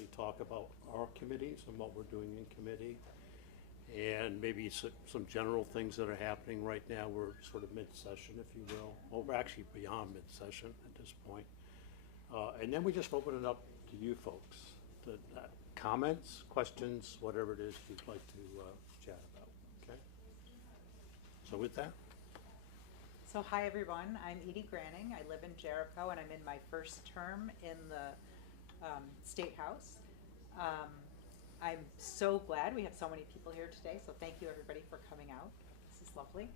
briefly talk about our committees and what we're doing in committee, and maybe some general things that are happening right now. We're sort of mid-session, if you will. Well, we're actually beyond mid-session at this point. And then we just open it up to you folks. Comments, questions, whatever it is you'd like to chat about, okay? So with that. So hi everyone, I'm Edie Granning. I live in Jericho and I'm in my first term in the State House. I'm so glad we have so many people here today, so thank you everybody for coming out. This is lovely.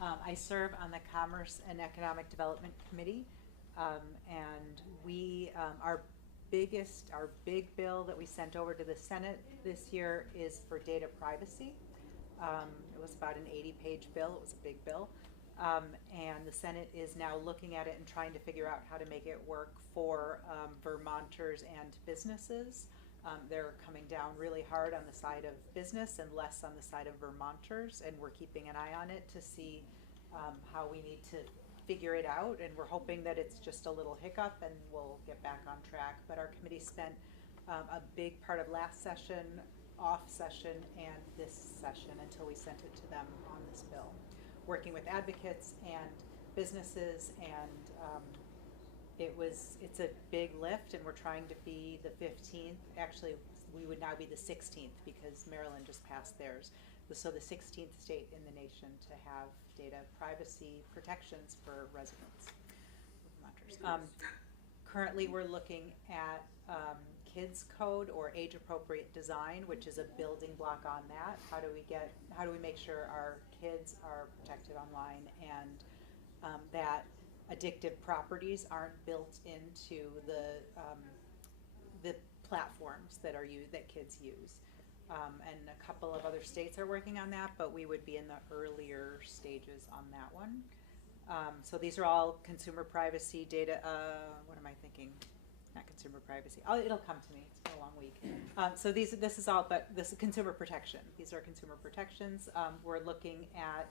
I serve on the Commerce and Economic Development Committee, and we, our big bill that we sent over to the Senate this year is for data privacy. It was about an 80-page bill. It was a big bill. And the Senate is now looking at it and trying to figure out how to make it work for Vermonters and businesses. They're coming down really hard on the side of business and less on the side of Vermonters, and we're keeping an eye on it to see how we need to figure it out, and we're hoping that it's just a little hiccup and we'll get back on track. But our committee spent a big part of last session, off session, and this session until we sent it to them on this bill, working with advocates and businesses, and it's a big lift, and we're trying to be the 15th. Actually, we would now be the 16th because Maryland just passed theirs. So the 16th state in the nation to have data privacy protections for residents. Currently, we're looking at kids code or age appropriate design, which is a building block on that. How do we make sure our kids are protected online, and that addictive properties aren't built into the platforms that kids use. And a couple of other states are working on that, but we would be in the earlier stages on that one. So these are all consumer privacy data. What am I thinking? Not consumer privacy. It'll come to me. It's been a long week. So this is all, but this is consumer protection. These are consumer protections. We're looking at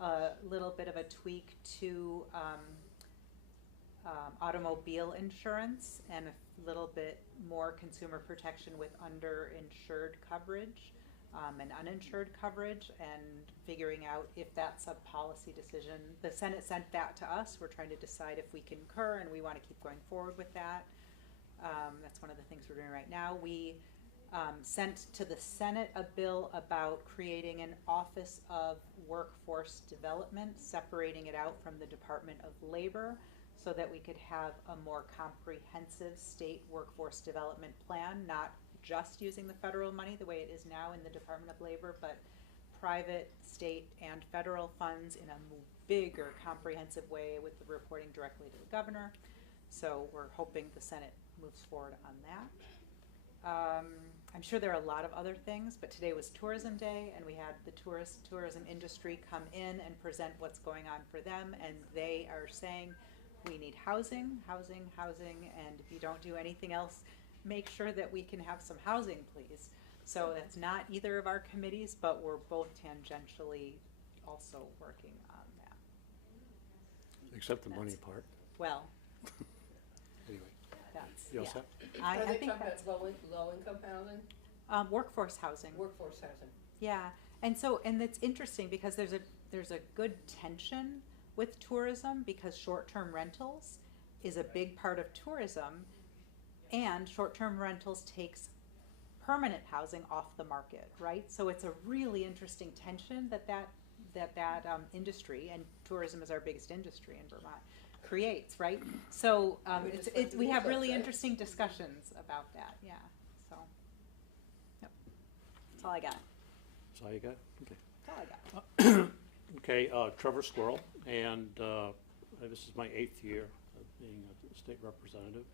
a little bit of a tweak to automobile insurance and a little bit more consumer protection with underinsured coverage and uninsured coverage, and figuring out if that's a policy decision. The Senate sent that to us. We're trying to decide if we concur and we want to keep going forward with that. That's one of the things we're doing right now. We sent to the Senate a bill about creating an Office of Workforce Development, separating it out from the Department of Labor, so that we could have a more comprehensive state workforce development plan, not just using the federal money the way it is now in the Department of Labor, but private, state, and federal funds in a bigger, comprehensive way with the reporting directly to the governor. So we're hoping the Senate moves forward on that. I'm sure there are a lot of other things, but today was Tourism Day, and we had the tourism industry come in and present what's going on for them, and they are saying, we need housing, and if you don't do anything else, make sure that we can have some housing, please. So that's not either of our committees, but we're both tangentially also working on that. Except the money part. Well, Anyway. that's, You all yeah. set? I Are they think talking that's about low-income housing? workforce housing. Workforce housing. Yeah, and it's interesting because there's a good tension with tourism, because short-term rentals is a big part of tourism, and short-term rentals takes permanent housing off the market, right? So it's a really interesting tension that industry, and tourism is our biggest industry in Vermont, creates, right? So we have really interesting discussions about that, yeah. So, yep, that's all I got. That's all you got? Okay. That's all I got. Okay, Trevor Squirrel, and this is my 8th year of being a state representative.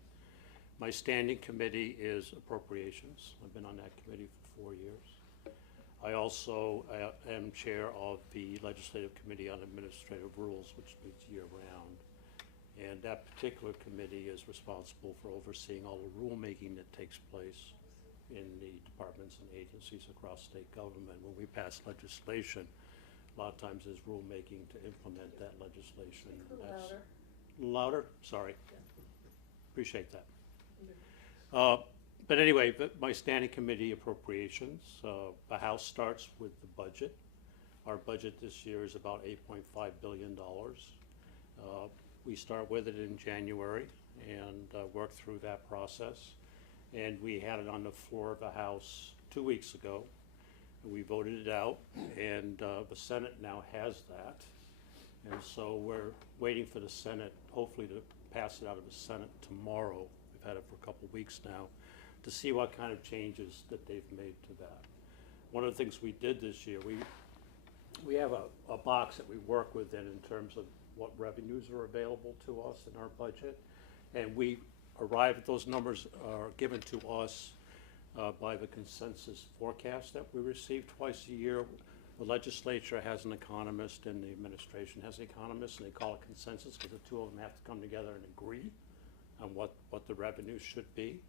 My standing committee is appropriations. I've been on that committee for 4 years. I also am chair of the Legislative Committee on Administrative Rules, which meets year-round. And that particular committee is responsible for overseeing all the rulemaking that takes place in the departments and agencies across state government. When we pass legislation, a lot of times there's rulemaking to implement that legislation. Louder. Louder? Sorry. Yeah. Appreciate that. But anyway, my standing committee appropriations, the House starts with the budget. Our budget this year is about $8.5 billion. We start with it in January and work through that process. And we had it on the floor of the House 2 weeks ago. We voted it out, and the Senate now has that. And so we're waiting for the Senate, hopefully to pass it out of the Senate tomorrow. We've had it for a couple of weeks now, to see what kind of changes that they've made to that. One of the things we did this year, we have a box that we work within in terms of what revenues are available to us in our budget. And we arrive at those numbers are given to us by the consensus forecast that we receive twice a year. The legislature has an economist and the administration has an economist, and they call it consensus because the two of them have to come together and agree on what the revenue should be.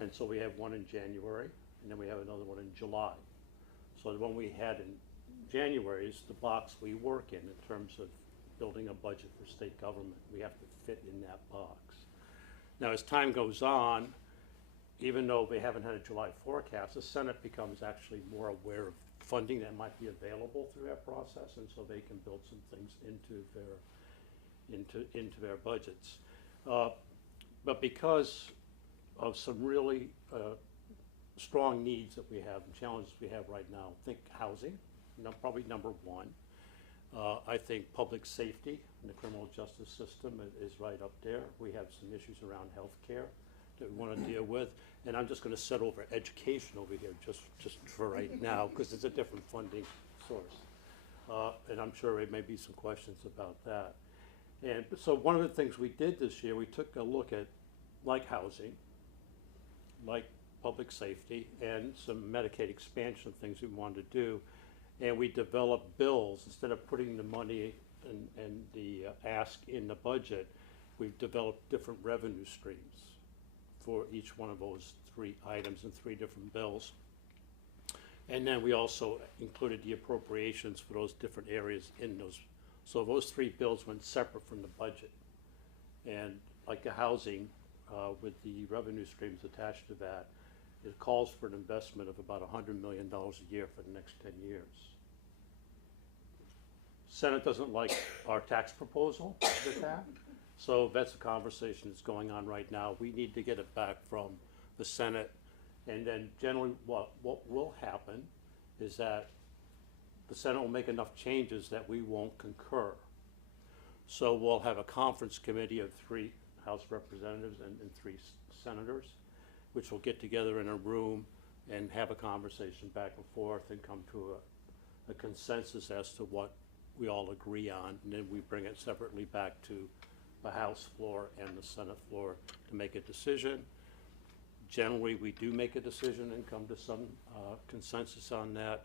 And so we have one in January, and then we have another one in July. So the one we had in January is the box we work in terms of building a budget for state government. We have to fit in that box. Now, as time goes on, even though they haven't had a July forecast, the Senate becomes actually more aware of funding that might be available through that process, and so they can build some things into their budgets. But because of some really strong needs that we have and challenges we have right now, think housing, probably number one. I think public safety in the criminal justice system is right up there. We have some issues around health care that we want to deal with. And I'm just going to settle for education over here just for right now, because it's a different funding source. And I'm sure there may be some questions about that. And so one of the things we did this year, we took a look at like housing, like public safety, and some Medicaid expansion things we wanted to do. And we developed bills. Instead of putting the money and the ask in the budget, we've developed different revenue streams for each one of those three items in three different bills. And then we also included the appropriations for those different areas in those. So those three bills went separate from the budget. And like the housing, with the revenue streams attached to that, it calls for an investment of about $100 million a year for the next 10 years. Senate doesn't like our tax proposal with that, so that's a conversation that's going on right now. We need to get it back from the Senate, and then generally what will happen is that the Senate will make enough changes that we won't concur. So we'll have a conference committee of 3 House representatives and 3 senators, which will get together in a room and have a conversation back and forth and come to a consensus as to what we all agree on, and then we bring it separately back to the House floor and the Senate floor to make a decision. Generally, we do make a decision and come to some consensus on that.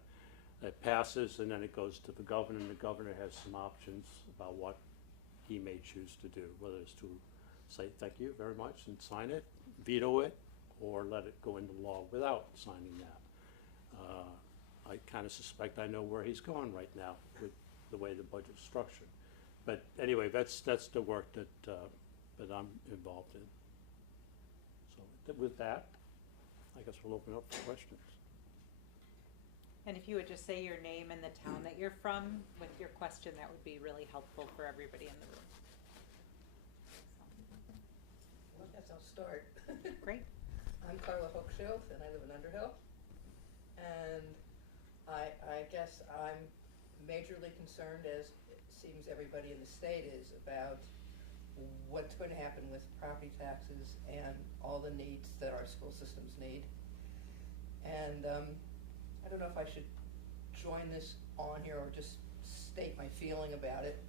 It passes, and then it goes to the governor, and the governor has some options about what he may choose to do, whether it's to say thank you very much and sign it, veto it, or let it go into law without signing that. I kind of suspect I know where he's going right now with the way the budget's structured. But anyway, that's the work that I'm involved in. So with that, I guess we'll open up for questions. And if you would just say your name and the town that you're from with your question, that would be really helpful for everybody in the room. Well, I guess I'll start. Great. I'm Carla Hochschild, and I live in Underhill. And I guess I'm majorly concerned, as it seems everybody in the state is, about what's going to happen with property taxes and all the needs that our school systems need. And I don't know if I should join this on here or just state my feeling about it,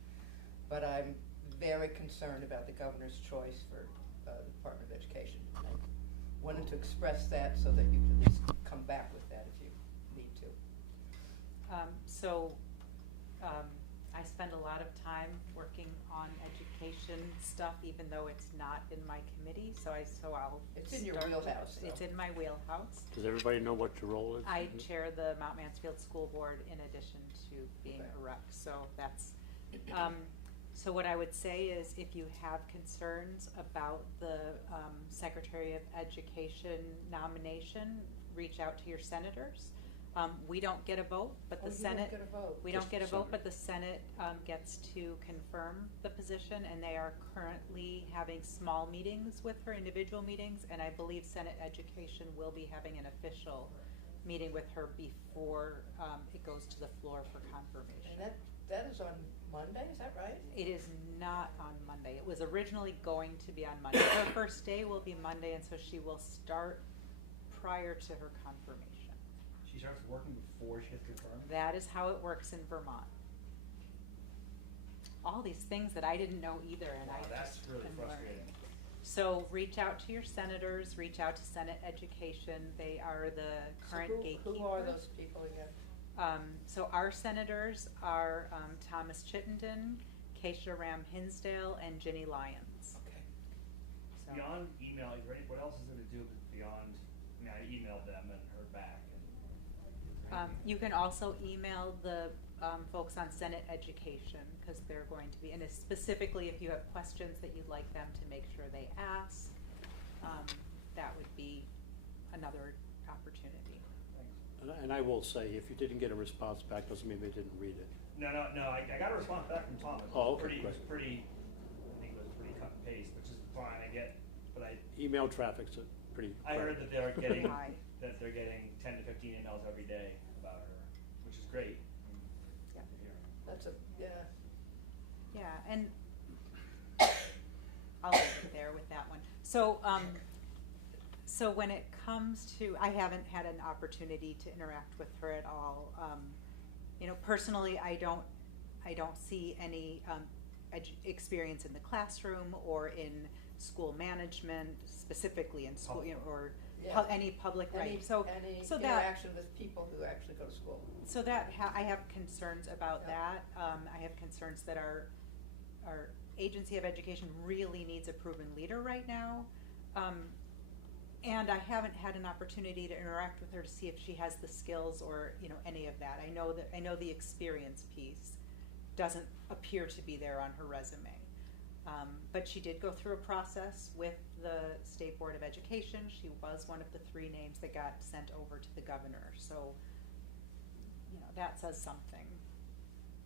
but I'm very concerned about the governor's choice for the Department of Education. And I wanted to express that so that you can at least come back with that if you need to. I spend a lot of time working on education stuff, even though it's not in my committee. So I'll. It's in your wheelhouse. It's in my wheelhouse. Does everybody know what your role is? I chair the Mount Mansfield School Board in addition to being a rep. So that's. So what I would say is if you have concerns about the Secretary of Education nomination, reach out to your senators. We don't get a vote, but the Senate. You don't get a vote. We don't Just get a the vote, Senate. but the Senate gets to confirm the position, and they are currently having small meetings with her, individual meetings, and I believe Senate Education will be having an official meeting with her before it goes to the floor for confirmation. And that is on Monday, is that right? It is not on Monday. It was originally going to be on Monday. Her first day will be Monday, and so she will start prior to her confirmation. She starts working before she gets confirmed? That is how it works in Vermont. All these things that I didn't know either, and Wow, I that's just really am frustrating. learning. So reach out to your senators, reach out to Senate Education. They are the current So gatekeepers. who are those people again? So our senators are Thomas Chittenden, Keisha Ram Hinsdale, and Ginny Lyons. Okay. So, Beyond email, is there what else is there to do beyond, I mean, I emailed them and heard back and. is there anything- you can also email the folks on Senate Education, because they're going to be, and specifically if you have questions that you'd like them to make sure they ask, that would be another opportunity. Thanks. And I will say, if you didn't get a response back, doesn't mean they didn't read it. No, I got a response back from Thomas. Oh, okay, It was great. pretty, I think it was pretty cut and paste, which is fine, but Email traffic's a pretty. I heard that they're getting, Hi. that they're getting 10 to 15 emails every day about her, which is great. Yeah. to hear. That's yeah. Yeah, and I'll leave it there with that one. So, so when it comes to, I haven't had an opportunity to interact with her at all. You know, personally, I don't see any experience in the classroom or in school management, specifically in school, you know, or Yeah. any public, Any, right? So, any so that. interaction with people who actually go to school. So that I have concerns about Yeah. that. I have concerns that our agency of education really needs a proven leader right now. And I haven't had an opportunity to interact with her to see if she has the skills or, you know, any of that. I know the experience piece doesn't appear to be there on her resume. But she did go through a process with the State Board of Education. She was one of the 3 names that got sent over to the governor. So, you know, that says something.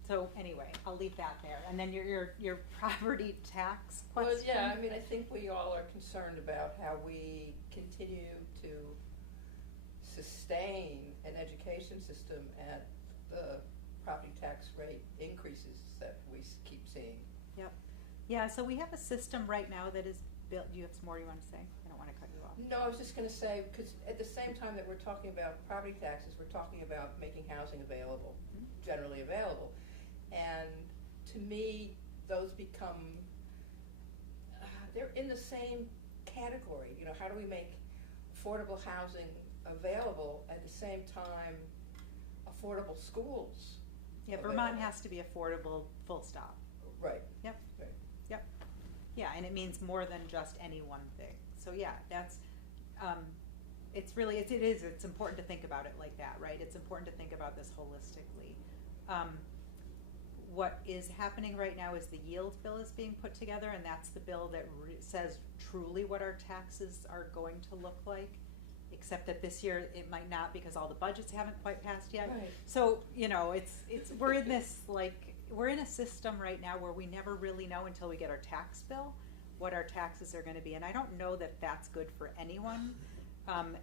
So anyway, I'll leave that there. And then your property tax question. Well, yeah, I mean, I think we all are concerned about how we continue to sustain an education system at the property tax rate increases that we keep seeing. Yep. Yeah, so we have a system right now that is built. Do you have some more you want to say? I don't want to cut you off. No, I was just gonna say, because at the same time that we're talking about property taxes, we're talking about making housing available, Mhm. generally available. And to me, those become, they're in the same category. You know, how do we make affordable housing available at the same time affordable schools? Yeah, Vermont available? has to be affordable, full stop. Right. Yep. Right. Yep. Yeah, and it means more than just any one thing. So yeah, that's, it's important to think about it like that, right? It's important to think about this holistically. What is happening right now is the yield bill is being put together, and that's the bill that says truly what our taxes are going to look like, except that this year it might not, because all the budgets haven't quite passed yet. Right. So, you know, we're in this, like, we're in a system right now where we never really know until we get our tax bill what our taxes are gonna be, and I don't know that that's good for anyone.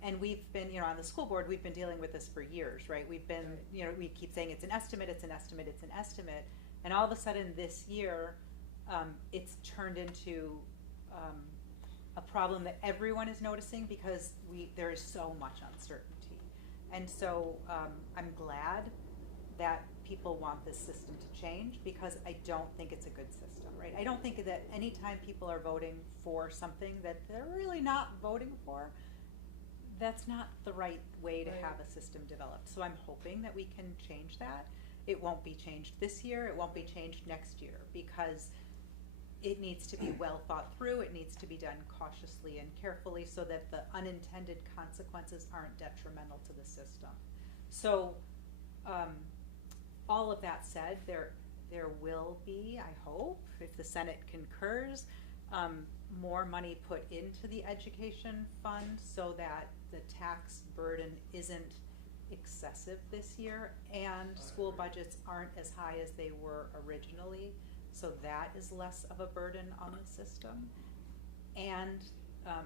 And we've been, you know, on the school board, we've been dealing with this for years, right? We've been, Right. you know, we keep saying it's an estimate, it's an estimate, it's an estimate, and all of a sudden this year, it's turned into, a problem that everyone is noticing because there is so much uncertainty. And so, I'm glad that people want this system to change, because I don't think it's a good system, right? I don't think that anytime people are voting for something that they're really not voting for, that's not the right way to Right. have a system developed. So I'm hoping that we can change that. It won't be changed this year, it won't be changed next year, because it needs to be well thought through, it needs to be done cautiously and carefully so that the unintended consequences aren't detrimental to the system. So, all of that said, there will be, I hope, if the Senate concurs, more money put into the education fund so that the tax burden isn't excessive this year, and school budgets aren't as high as they were originally, so that is less of a burden on the system. And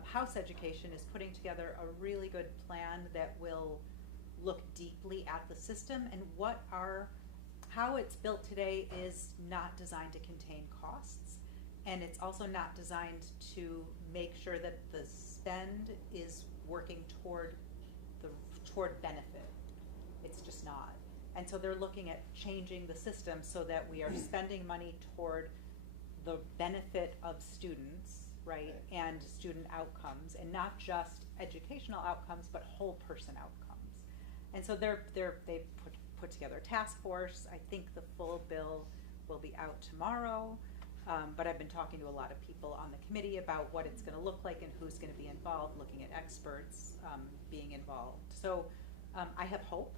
House Education is putting together a really good plan that will look deeply at the system, and how it's built today is not designed to contain costs, and it's also not designed to make sure that the spend is working toward benefit. It's just not. And so they're looking at changing the system so that we are spending money toward the benefit of students, right, and student outcomes, and not just educational outcomes, but whole person outcomes. And so they've put together a task force. I think the full bill will be out tomorrow, but I've been talking to a lot of people on the committee about what it's going to look like and who's going to be involved, looking at experts being involved. So I have hope,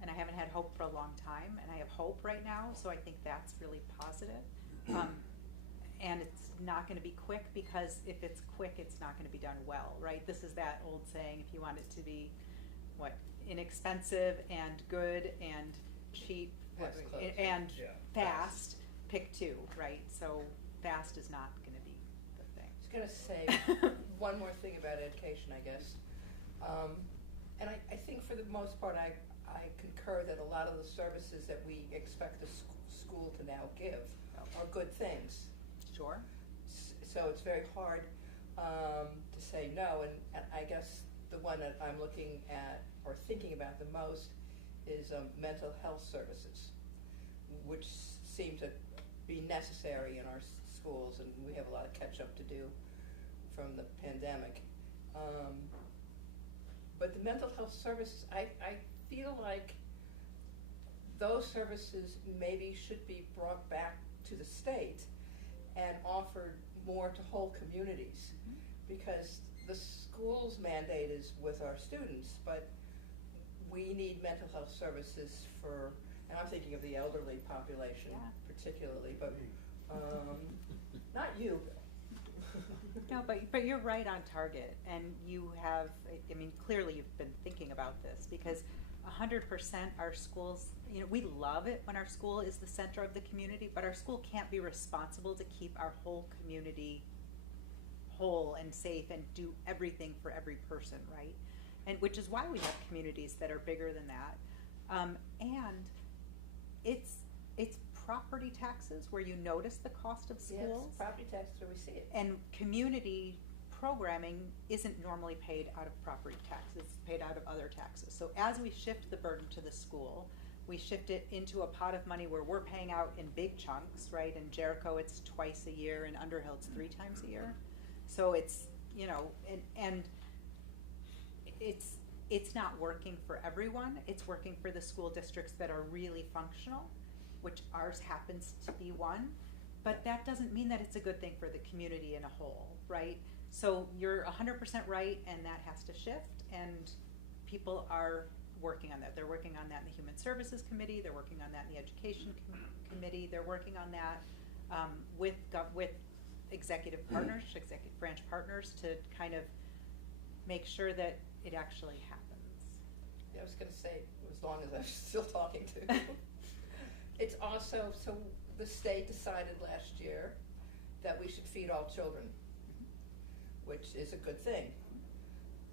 and I haven't had hope for a long time, and I have hope right now, so I think that's really positive. And it's not going to be quick, because if it's quick, it's not going to be done well, right? This is that old saying, if you want it to be, inexpensive and good and cheap That's close. and Yeah, fast, pick two, right? So fast is not going to be the thing. I was gonna say one more thing about education, I guess. And I think for the most part, I concur that a lot of the services that we expect the school to now give are good things. Sure. So it's very hard to say no, and I guess the one that I'm looking at or thinking about the most is mental health services, which seem to be necessary in our schools, and we have a lot of catch up to do from the pandemic. But the mental health services, I feel like those services maybe should be brought back to the state and offered more to whole communities, because the school's mandate is with our students, but we need mental health services for, and I'm thinking of the elderly population particularly, but not you, Bill. No, but you're right on target, and you have, I mean, clearly you've been thinking about this, because 100% our schools, we love it when our school is the center of the community, but our school can't be responsible to keep our whole community whole and safe and do everything for every person, right? And which is why we have communities that are bigger than that. And it's property taxes where you notice the cost of schools. Yes, property taxes where we see it. And community programming isn't normally paid out of property taxes, it's paid out of other taxes. So as we shift the burden to the school, we shift it into a pot of money where we're paying out in big chunks, right? In Jericho, it's twice a year, and Underhill, it's 3 times a year. So it's, and it's not working for everyone. It's working for the school districts that are really functional, which ours happens to be one. But that doesn't mean that it's a good thing for the community in a whole, right? So you're 100% right, and that has to shift, and people are working on that. They're working on that in the Human Services Committee, they're working on that in the Education Committee, they're working on that with executive partners, executive branch partners, to kind of make sure that it actually happens. Yeah, I was gonna say, as long as I'm still talking to you. It's also, so the state decided last year that we should feed all children, which is a good thing.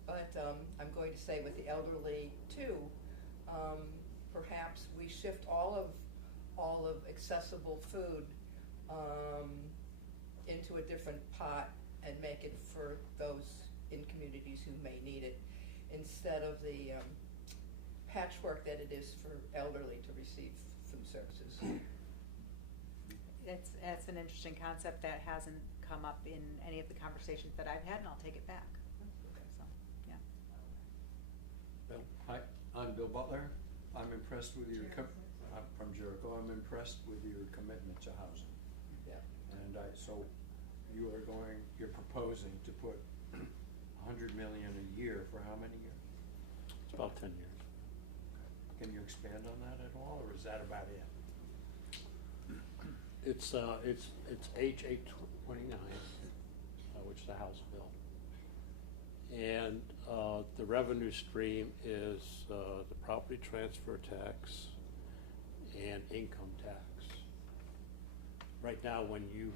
But I'm going to say with the elderly too, perhaps we shift all of accessible food into a different pot and make it for those in communities who may need it, instead of the patchwork that it is for elderly to receive food services. That's an interesting concept that hasn't come up in any of the conversations that I've had, and I'll take it back. So, yeah. Bill? Hi, I'm Bill Butler. I'm impressed with your, I'm from Jericho. I'm impressed with your commitment to housing. Yeah. And so you're proposing to put $100 million a year for how many years? It's about 10 years. Can you expand on that at all, or is that about it? It's H 829, which is the House bill. And the revenue stream is the property transfer tax and income tax. Right now, when you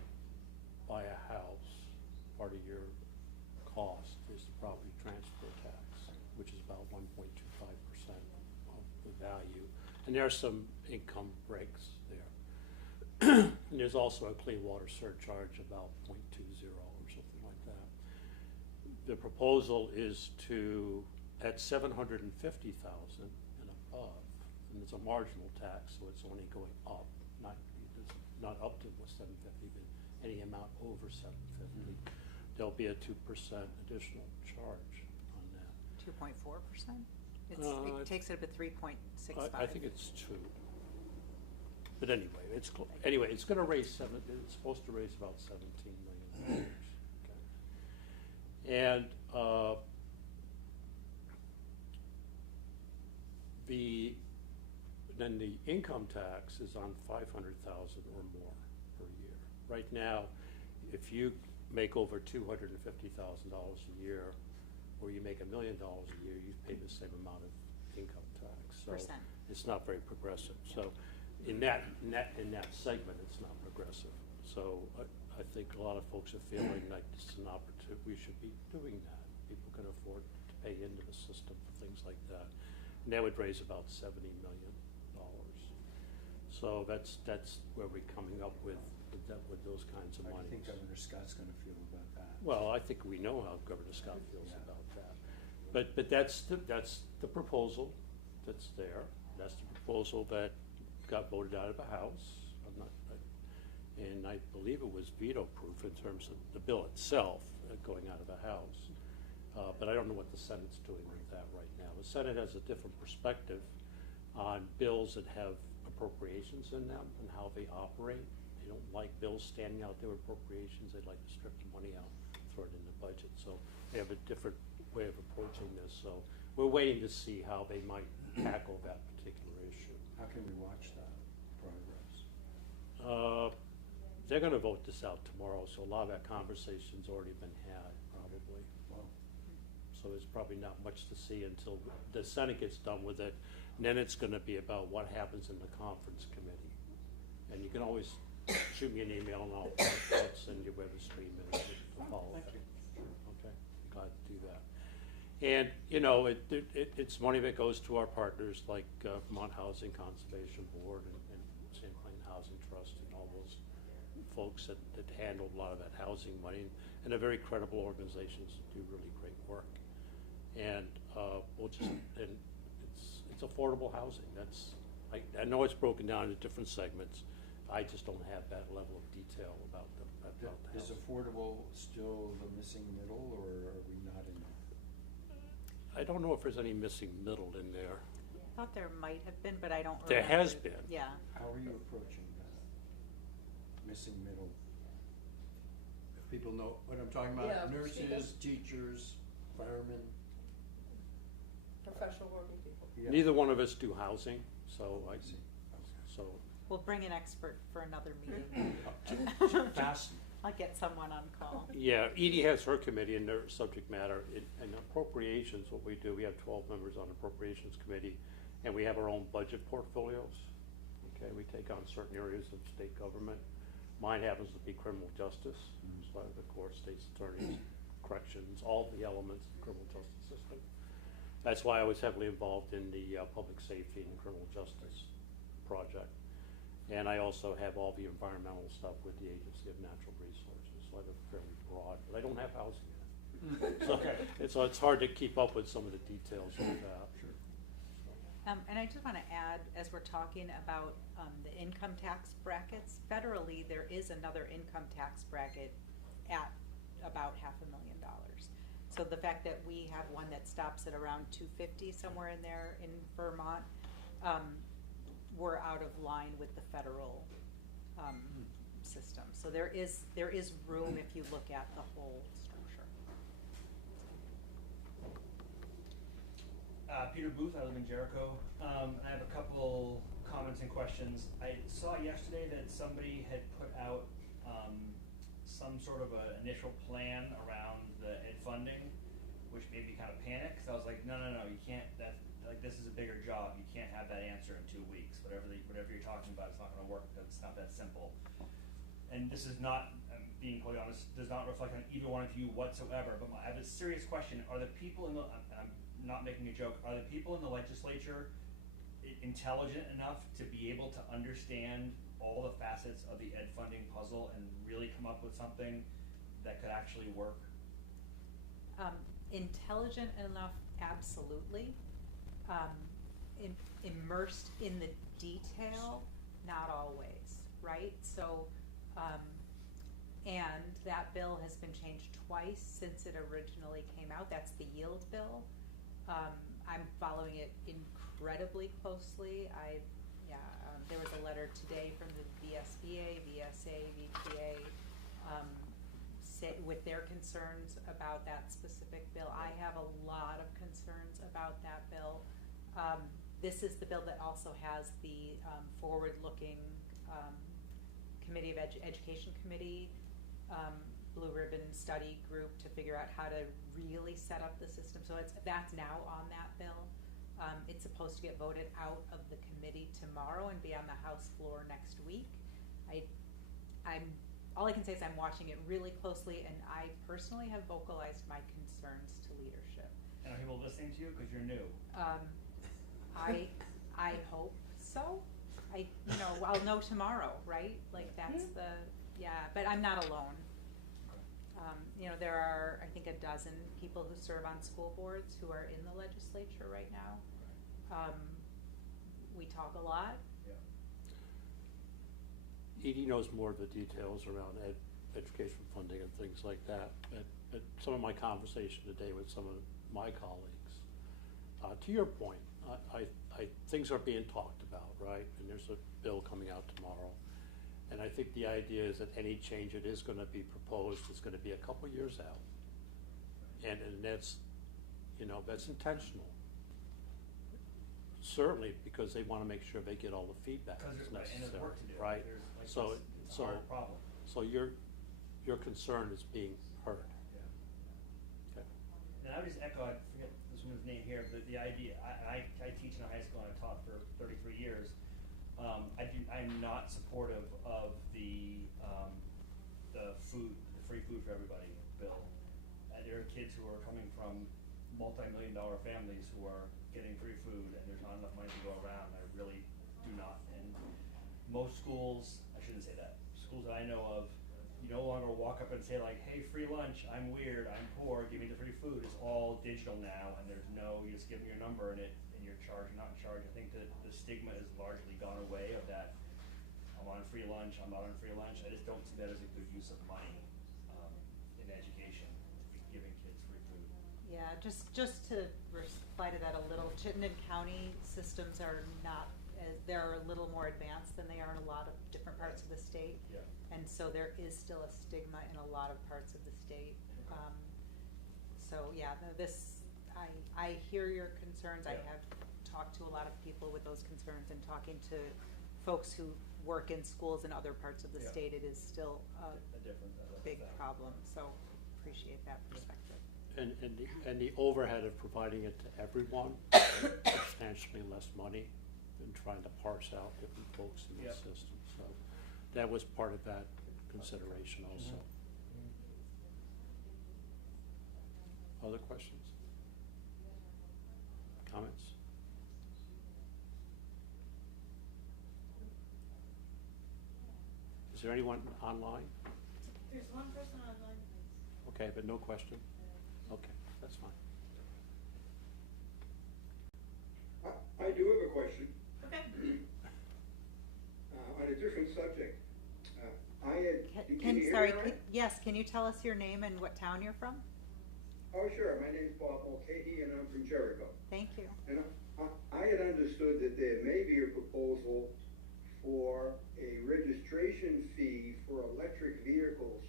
buy a house, part of your cost is the property transfer tax, which is about 1.25% of the value. And there are some income breaks there. And there's also a clean water surcharge about 0.20 or something like that. The proposal is to, at 750,000 and above, and it's a marginal tax, so it's only going up, not up to 750, but any amount over 750. There'll be a 2% additional charge on that. 2.4%? Uh, It takes it up to 3.65. I think it's 2. But anyway, it's gonna raise it's supposed to raise about $17 million. Okay. And then the income tax is on 500,000 or more per year. Right now, if you make over $250,000 a year, or you make $1 million a year, you pay the same amount of income tax. So Percent. it's not very progressive. So in that segment, it's not progressive. So I think a lot of folks are feeling like this is an opportunity, we should be doing that. People can afford to pay into the system for things like that. And that would raise about $70 million. So that's where we're coming up with those kinds of How do money. you think Governor Scott's gonna feel about that? Well, I think we know how Governor Scott feels Yeah. about that. But that's the proposal that's there. That's the proposal that got voted out of the House. And I believe it was veto-proof in terms of the bill itself going out of the House. But I don't know what the Senate's doing with that right now. The Senate has a different perspective on bills that have appropriations in them and how they operate. They don't like bills standing out there with appropriations. They'd like to strip the money out, throw it in the budget. So they have a different way of approaching this. So we're waiting to see how they might tackle that particular issue. How can we watch that progress? They're gonna vote this out tomorrow, so a lot of that conversation's already been had, probably. Well, So there's probably not much to see until the Senate gets done with it. And then it's gonna be about what happens in the conference committee. And you can always shoot me an email and I'll send you where the stream is to follow that. Okay, glad to do that. And, you know, it's money that goes to our partners like Vermont Housing Conservation Board and Champlain Housing Trust and all those folks that handle a lot of that housing money. And they're very credible organizations that do really great work. And it's affordable housing. I know it's broken down into different segments. I just don't have that level of detail about the is housing. affordable still the missing middle, or are we not in there? I don't know if there's any missing middle in there. I thought there might have been, but I don't remember. There has been. Yeah. How are you approaching that missing middle? If people know what I'm talking about, Yeah, nurses, teachers, firemen. Professional working people. Yeah. Neither one of us do housing, so I see. so We'll bring an expert for another meeting. Fast. I'll get someone on call. yeah, Edie has her committee and their subject matter. And appropriations, what we do, we have 12 members on appropriations committee, and we have our own budget portfolios. Okay, we take on certain areas of state government. Mine happens to be criminal justice, so I have the court, state's attorneys, corrections, all the elements of the criminal justice system. That's why I was heavily involved in the public safety and criminal justice project. And I also have all the environmental stuff with the Agency of Natural Resources, so I have a fairly broad, but I don't have housing in it. So it's hard to keep up with some of the details of that. Sure. And I just want to add, as we're talking about the income tax brackets, federally, there is another income tax bracket at about $500,000. So the fact that we have one that stops at around 250 somewhere in there in Vermont, we're out of line with the federal system. So there is room if you look at the whole structure. Peter Booth, I live in Jericho. I have a couple comments and questions. I saw yesterday that somebody had put out some sort of an initial plan around the ed funding, which made me kind of panic. So I was like, no, you can't. This is a bigger job. You can't have that answer in 2 weeks. Whatever you're talking about, it's not going to work because it's not that simple. And this is not, being totally honest, does not reflect on either one of you whatsoever. But I have a serious question: are the people in the? I'm not making a joke. Are the people in the legislature intelligent enough to be able to understand all the facets of the ed funding puzzle and really come up with something that could actually work? Intelligent enough, absolutely. Immersed in the detail, not always, right? So, and that bill has been changed twice since it originally came out. That's the yield bill. I'm following it incredibly closely. There was a letter today from the VSBA, VSA, VTA, with their concerns about that specific bill. I have a lot of concerns about that bill. This is the bill that also has the forward-looking Education Committee blue ribbon study group to figure out how to really set up the system. So that's now on that bill. It's supposed to get voted out of the committee tomorrow and be on the House floor next week. All I can say is I'm watching it really closely, and I personally have vocalized my concerns to leadership. And are people listening to you because you're new? I hope so. I'll know tomorrow, right? Like that's but I'm not alone. There are, I think, a dozen people who serve on school boards who are in the legislature right now. We talk a lot. Edie knows more of the details around education funding and things like that. But some of my conversation today with some of my colleagues, to your point, things are being talked about, right? And there's a bill coming out tomorrow. And I think the idea is that any change that is going to be proposed is going to be a couple years out. And that's, that's intentional. Certainly because they want to make sure they get all the feedback that's necessary, and there's work to do, right? It's So a hard problem. So your concern is being heard. Yeah. Okay. And I would just echo, I forget this woman's name here, but the idea, I teach in a high school and I've taught for 33 years. I'm not supportive of the free food for everybody bill. There are kids who are coming from multi-million-dollar families who are getting free food, and there's not enough money to go around. I really do not. And most schools, I shouldn't say that, schools that I know of, you no longer walk up and say like, hey, free lunch, I'm weird, I'm poor, give me the free food. It's all digital now, and there's no, you just give them your number and you're charged, not in charge. I think that the stigma has largely gone away of that. I'm on free lunch, I'm not on free lunch. I just don't see that as a good use of money in education, giving kids free food. Yeah, just to reply to that a little, Chittenden County systems are not, they're a little more advanced than they are in a lot of different parts of the state. Yeah. And so there is still a stigma in a lot of parts of the state. I hear your concerns. Yeah. I have talked to a lot of people with those concerns, and talking to folks who work in schools in other parts of the Yeah. state, it is still a different big problem. So appreciate that perspective. And the overhead of providing it to everyone, substantially less money than trying to parse out different folks in the Yep. system. So that was part of that consideration also. Other questions? Comments? Is there anyone online? There's one person online, please. Okay, but no question? Okay, that's fine. I do have a question Okay. on a different subject. I had. Can you hear Sorry, me all right? yes, can you tell us your name and what town you're from? Oh, sure. My name's Bob Mulcahy, and I'm from Jericho. Thank you. And I had understood that there may be a proposal for a registration fee for electric vehicles,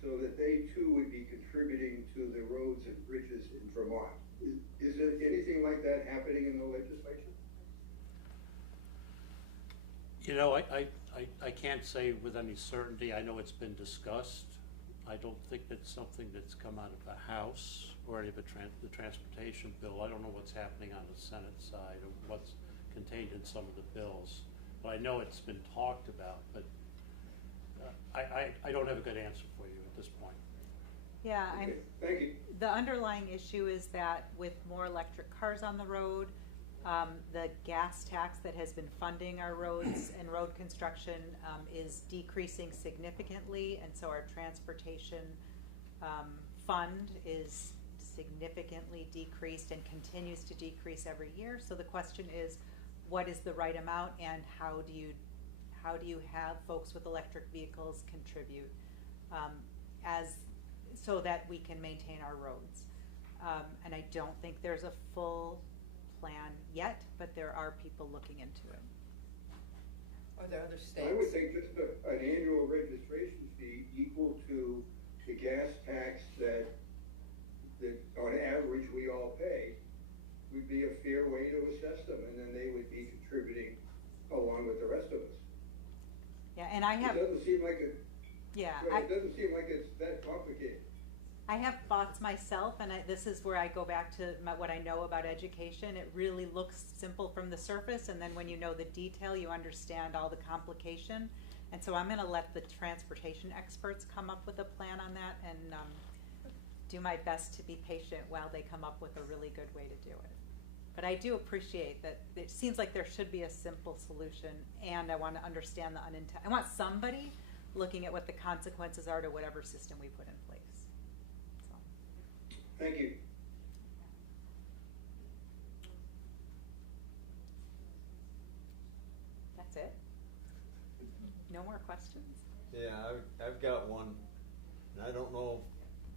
so that they too would be contributing to the roads and bridges in Vermont. Is there anything like that happening in the legislature? You know, I can't say with any certainty. I know it's been discussed. I don't think that's something that's come out of the House or any of the transportation bill. I don't know what's happening on the Senate side or what's contained in some of the bills. But I know it's been talked about, but I don't have a good answer for you at this point. Yeah, I'm, Okay, thank you. the underlying issue is that with more electric cars on the road, the gas tax that has been funding our roads and road construction is decreasing significantly, and so our transportation fund is significantly decreased and continues to decrease every year. So the question is, what is the right amount, and how do you have folks with electric vehicles contribute so that we can maintain our roads? And I don't think there's a full plan yet, but there are people looking into it. Are there other states? I would think just an annual registration fee equal to the gas tax that on average we all pay would be a fair way to assess them, and then they would be contributing along with the rest of us. Yeah, and I have, It doesn't seem like it, yeah, it doesn't seem like it's that complicated. I have thoughts myself, and this is where I go back to what I know about education. It really looks simple from the surface, and then when you know the detail, you understand all the complication. And so I'm going to let the transportation experts come up with a plan on that, and do my best to be patient while they come up with a really good way to do it. But I do appreciate that it seems like there should be a simple solution, and I want to understand the unintended. I want somebody looking at what the consequences are to whatever system we put in place. So. Thank you. That's it? No more questions? Yeah, I've got one, and I don't know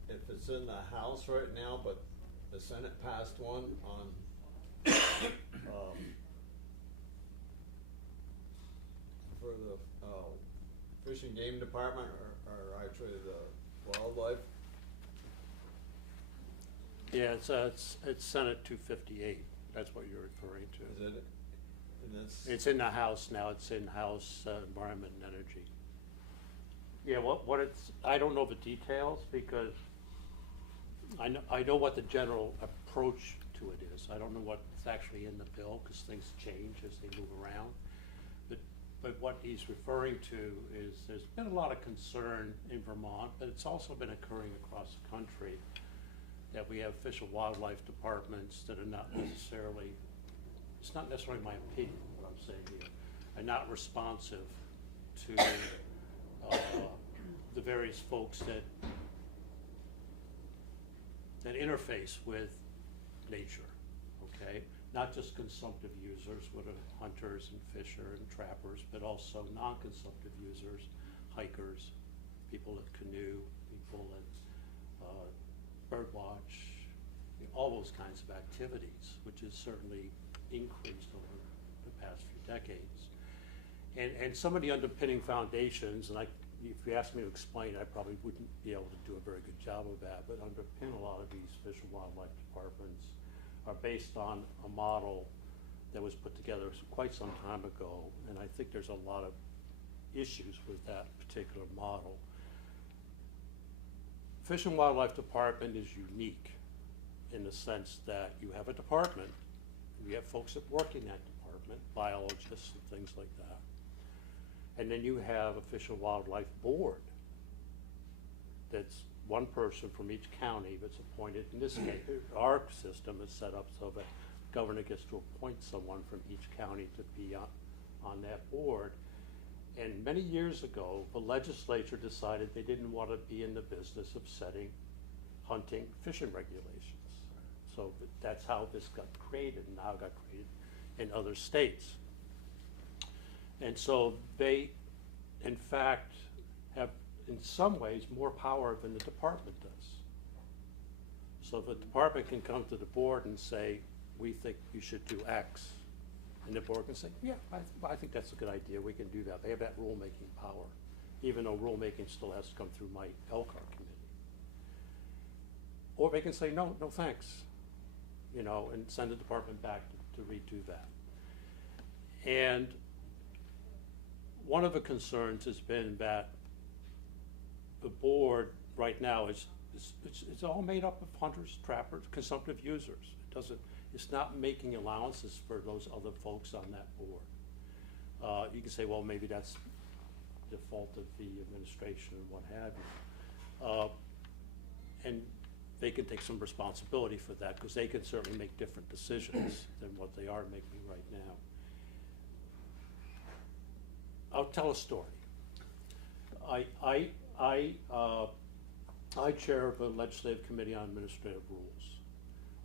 if it's in the House right now, but the Senate passed one on for the Fish and Game Department, or actually the wildlife. Yeah, it's Senate 258. That's what you're referring to. Is it? And that's, It's in the House now. It's in House Environment and Energy. Yeah, what it's, I don't know the details because I know what the general approach to it is. I don't know what's actually in the bill because things change as they move around. But what he's referring to is there's been a lot of concern in Vermont, but it's also been occurring across the country that we have fish and wildlife departments that are not necessarily, it's not necessarily my opinion, what I'm saying here, are not responsive to the various folks that interface with nature, okay? Not just consumptive users, what are hunters and fisher and trappers, but also non-consumptive users, hikers, people that canoe, people that bird watch, all those kinds of activities, which has certainly increased over the past few decades. And some of the underpinning foundations, and if you asked me to explain, I probably wouldn't be able to do a very good job of that, but underpin a lot of these fish and wildlife departments are based on a model that was put together quite some time ago, and I think there's a lot of issues with that particular model. Fish and Wildlife Department is unique in the sense that you have a department, you have folks that work in that department, biologists and things like that. And then you have a Fish and Wildlife Board that's one person from each county that's appointed. In this case, our system is set up so that the governor gets to appoint someone from each county to be on that board. And many years ago, the legislature decided they didn't want to be in the business of setting hunting, fishing regulations. So that's how this got created, and now got created in other states. And so they, in fact, have in some ways more power than the department does. So the department can come to the board and say, we think you should do X. And the board can say, yeah, I think that's a good idea, we can do that. They have that rulemaking power, even though rulemaking still has to come through my LCAR committee. Or they can say, no thanks, you know, and send the department back to redo that. And one of the concerns has been that the board right now it's all made up of hunters, trappers, consumptive users. It's not making allowances for those other folks on that board. You can say, well, maybe that's the fault of the administration and what have you. And they can take some responsibility for that, because they can certainly make different decisions than what they are making right now. I'll tell a story. I chair the Legislative Committee on Administrative Rules.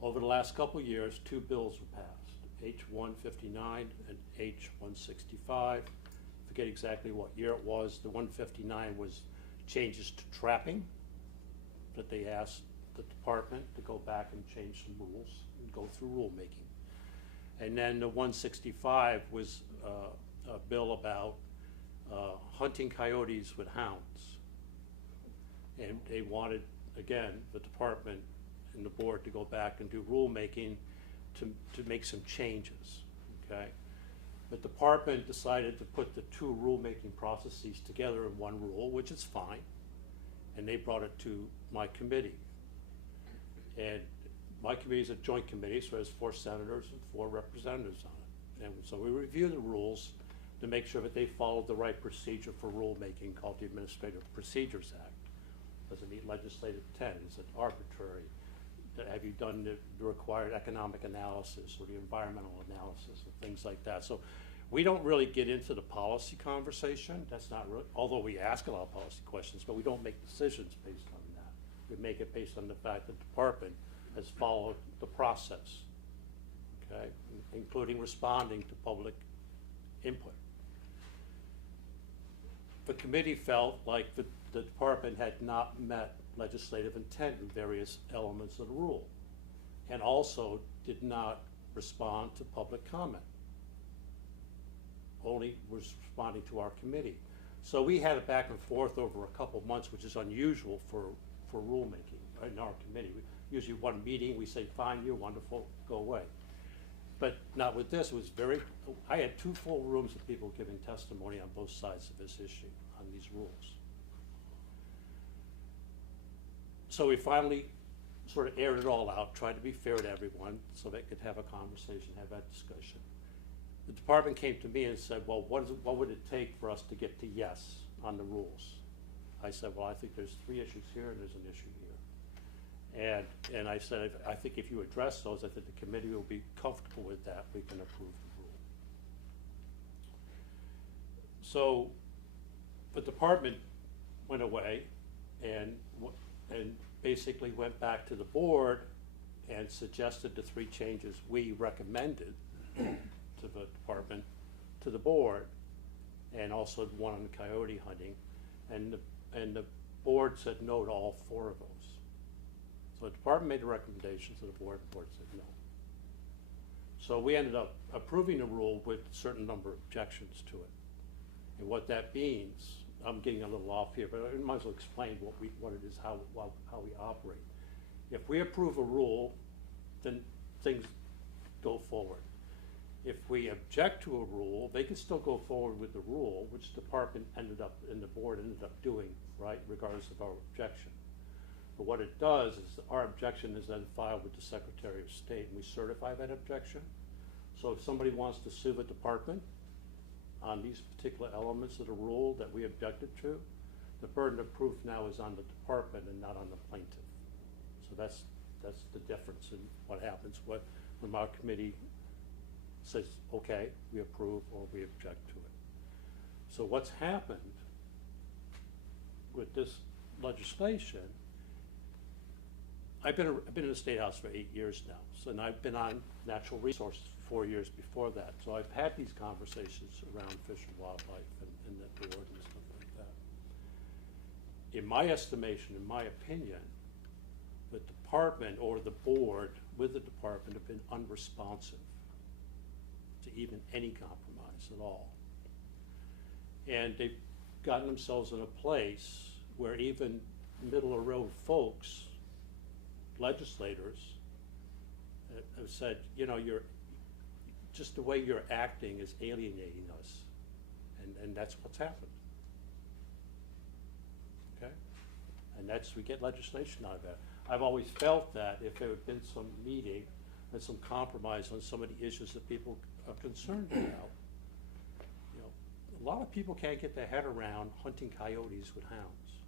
Over the last couple of years, 2 bills were passed, H-159 and H-165. Forget exactly what year it was. The 159 was changes to trapping, that they asked the department to go back and change some rules and go through rulemaking. And then the 165 was a bill about hunting coyotes with hounds. And they wanted, again, the department and the board to go back and do rulemaking to make some changes, okay? The department decided to put the 2 rulemaking processes together in one rule, which is fine, and they brought it to my committee. And my committee is a joint committee, so there's 4 senators and 4 representatives on it. And so we review the rules to make sure that they followed the right procedure for rulemaking, called the Administrative Procedures Act. Does it meet legislative intent? Is it arbitrary? Have you done the required economic analysis or the environmental analysis and things like that? So we don't really get into the policy conversation. That's not really, although we ask a lot of policy questions, but we don't make decisions based on that. We make it based on the fact that the department has followed the process, okay, including responding to public input. The committee felt like the department had not met legislative intent in various elements of the rule, and also did not respond to public comment. Only was responding to our committee. So we had it back and forth over a couple of months, which is unusual for rulemaking in our committee. Usually one meeting, we say, fine, you're wonderful, go away. But not with this. It was I had 2 full rooms of people giving testimony on both sides of this issue, on these rules. So we finally sort of aired it all out, tried to be fair to everyone so they could have a conversation, have that discussion. The department came to me and said, well, what would it take for us to get to yes on the rules? I said, well, I think there's 3 issues here and there's an issue here. And I said, I think if you address those, I think the committee will be comfortable with that. We can approve the rule. So the department went away and basically went back to the board and suggested the 3 changes we recommended to the department, to the board, and also one on the coyote hunting. And the board said no to all 4 of those. So the department made a recommendation to the board said no. So we ended up approving the rule with a certain number of objections to it. And what that means, I'm getting a little off here, but I might as well explain what it is, how we operate. If we approve a rule, then things go forward. If we object to a rule, they can still go forward with the rule, which the department ended up, and the board ended up doing, right, regardless of our objection. But what it does is our objection is then filed with the Secretary of State, and we certify that objection. So if somebody wants to sue the department on these particular elements of the rule that we objected to, the burden of proof now is on the department and not on the plaintiff. So that's the difference in what happens when our committee says, okay, we approve or we object to it. So what's happened with this legislation, I've been in the State House for 8 years now, and I've been on natural resources for 4 years before that. So I've had these conversations around fish and wildlife and the board and stuff like that. In my estimation, in my opinion, the department or the board with the department have been unresponsive to even any compromise at all. And they've gotten themselves in a place where even middle of the road folks, legislators, have said, you know, just the way you're acting is alienating us. and that's what's happened. Okay? And we get legislation out of that. I've always felt that if there had been some meeting and some compromise on some of the issues that people are concerned about, you know, a lot of people can't get their head around hunting coyotes with hounds.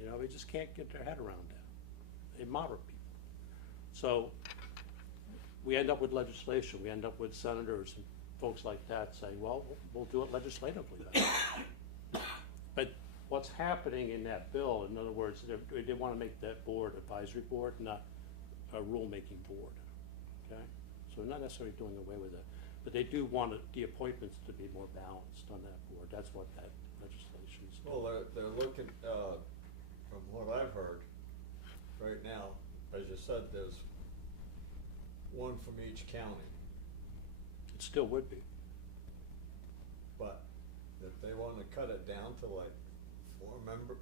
You know, they just can't get their head around that. They moderate people. So we end up with legislation. We end up with senators and folks like that saying, well, we'll do it legislatively then. But what's happening in that bill, in other words, they want to make that board advisory board, not a rulemaking board. Okay? So they're not necessarily doing away with it. But they do want the appointments to be more balanced on that board. That's what that legislation is doing. Well, they're looking, from what I've heard, right now, as you said, there's one from each county. It still would be. But if they want to cut it down to like four members,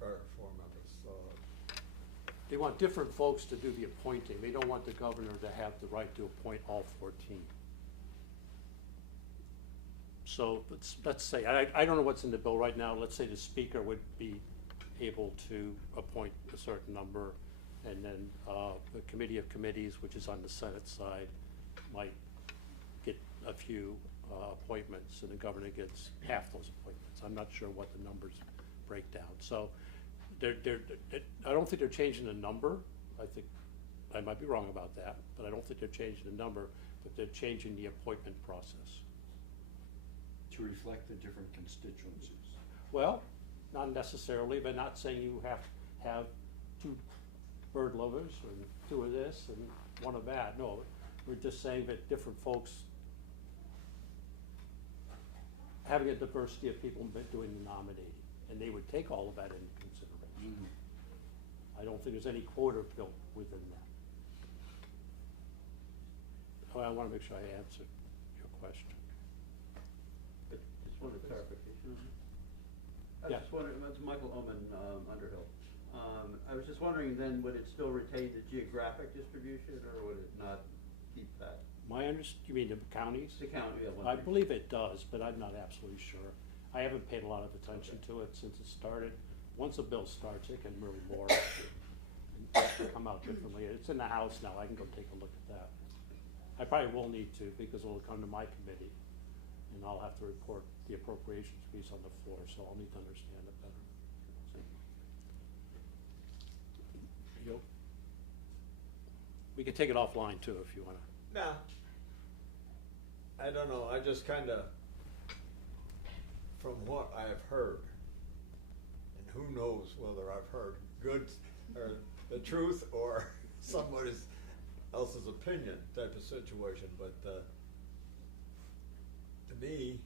They want different folks to do the appointing. They don't want the governor to have the right to appoint all 14. So let's say, I don't know what's in the bill right now. Let's say the speaker would be able to appoint a certain number, and then the committee of committees, which is on the Senate side, might get a few appointments, and the governor gets half those appointments. I'm not sure what the numbers break down. So I don't think they're changing the number. I think, I might be wrong about that, but I don't think they're changing the number, but they're changing the appointment process. to reflect the different constituencies. Well, not necessarily, but not saying you have to have 2 bird lovers and 2 of this and 1 of that. No, we're just saying that different folks, having a diversity of people doing the nominating, and they would take all of that into consideration. I don't think there's any quota built within that. I want to make sure I answered your question. Just wanted clarification. I was Yeah. just wondering, that's Michael Oman, Underhill. I was just wondering then, would it still retain the geographic distribution, or would it not keep that? You mean the counties? The county, yeah. I believe it does, but I'm not absolutely sure. I haven't paid a lot of attention to it since it started. Once a bill starts, it can really morph and come out differently. It's in the House now, I can go take a look at that. I probably will need to, because it'll come to my committee, and I'll have to report the appropriations piece on the floor, so I'll need to understand it better. So, we can take it offline too, if you wanna. Nah. I don't know, I just kinda, from what I've heard, and who knows whether I've heard good or the truth or somebody else's opinion type of situation, but to me,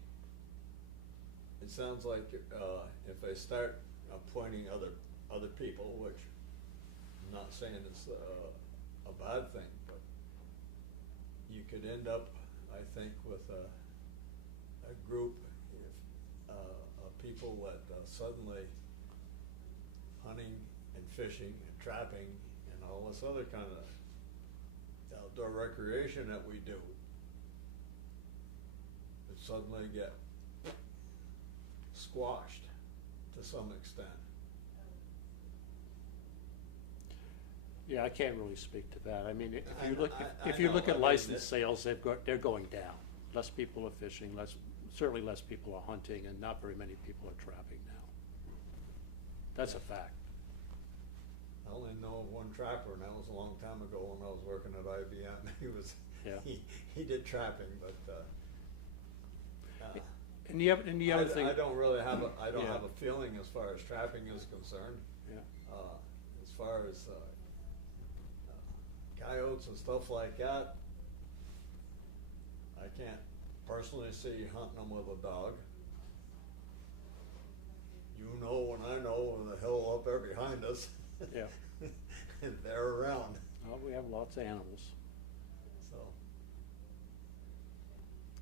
it sounds like if they start appointing other people, which I'm not saying it's a bad thing, but you could end up, I think, with a group of people that suddenly hunting and fishing and trapping and all this other kind of outdoor recreation that we do would suddenly get squashed to some extent. Yeah, I can't really speak to that. I mean, if I you know- look, I if you know. look I at mean, license it- sales, they're going down. Less people are fishing, certainly less people are hunting, and not very many people are trapping now. That's a fact. I only know of one trapper, and that was a long time ago when I was working at IBM. Yeah. He did trapping, but And the other thing. I don't really have I don't Yeah. have a feeling as far as trapping is concerned. Yeah. As far as coyotes and stuff like that, I can't personally see you hunting them with a dog. You know, and I know, with the hill up there behind us. Yeah. And they're around, Well, we have lots of animals. so.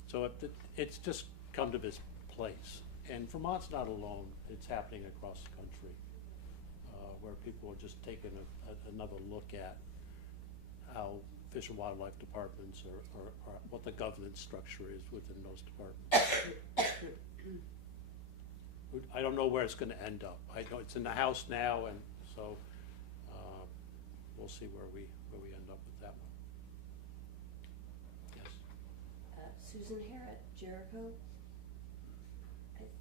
So it's just come to this place. And Vermont's not alone. It's happening across the country, where people are just taking another look at how Fish and Wildlife departments or what the governance structure is within those departments. I don't know where it's gonna end up. I know it's in the House now, and so, we'll see where we end up with that one. Yes? Susan Harrod, Jericho. I'm